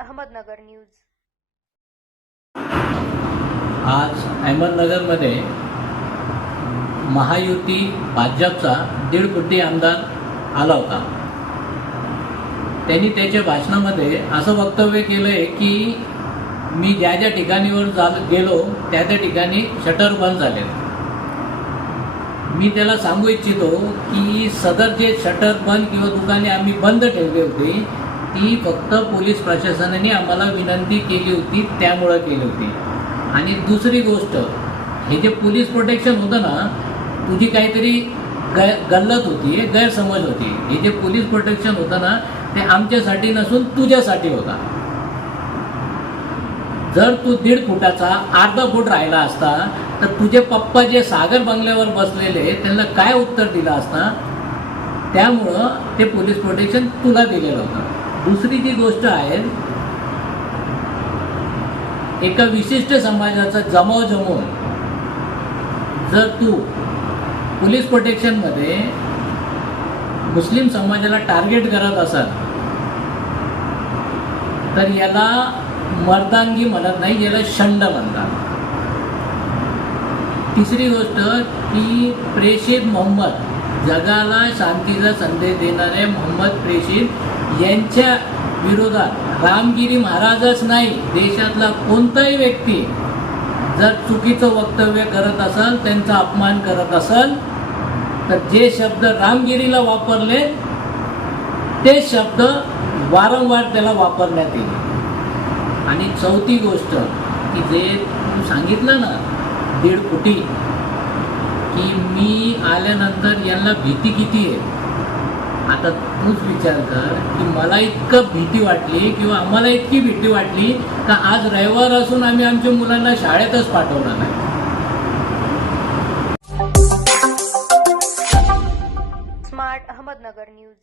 Ahmednagar news. आज अहमदनगरमध्ये महायुती भाजपचा 1.5 कोटी आमदार आला होता। त्यांनी त्याच्या भाषणामध्ये असं वक्तव्य केलं आहे की मी ज्या ज्या ठिकाणीवर गेलो त्या त्या ठिकाणी शटर बंद झाले। मी त्याला सांगू इच्छितो की सदर जे शटर बंद किंवा दुकाने आम्ही बंद ठेवली होती ती फक्त पोलीस प्रशासनाने आम्हाला विनंती केली होती त्यामुळे केली होती। आणि दुसरी गोष्ट, हे जे पोलीस प्रोटेक्शन होतं ना, तुझी काहीतरी गल्लत होती, गैरसमज होती। हे जे पोलीस प्रोटेक्शन होतं ना ते आमच्यासाठी नसून तुझ्यासाठी होता। जर तू 1.5 फुटाचा अर्धा फूट राहिला असता तर तुझे पप्पा जे सागर बंगल्यावर बसलेले त्यांना काय उत्तर दिलं असता, त्यामुळं ते पोलीस प्रोटेक्शन तुला दिलेलं होतं। दुसरी जी गोष्ट आहे, एका विशिष्ट समाजाचा जमाव जमवून जर तू पोलीस प्रोटेक्शनमध्ये मुस्लिम समाजाला टार्गेट करत असाल तर याला मर्दांगी म्हणत नाही, याला शंड म्हणतात। तिसरी गोष्ट की प्रेषित मोहम्मद, जगाला शांतीचा संदेश देणारे मोहम्मद प्रेषित यांच्या विरोधात रामगिरी महाराजच नाही, देशातला कोणताही व्यक्ती जर चुकीचं वक्तव्य करत असेल, त्यांचा अपमान करत असेल तर जे शब्द रामगिरीला वापरले ते शब्द वारंवार त्याला वापरण्यात येईल। आणि चौथी गोष्ट की जे तू सांगितलं ना 1.5 कोटी, की मी आल्यानंतर यांना भीती किती आहे। आता तूच विचार कर की मला इतकं भीती वाटली किंवा आम्हाला इतकी भीती वाटली का आज रविवार असून आम्ही आमच्या मुलांना शाळेतच पाठवलं नाही। Smart Ahmednagar news.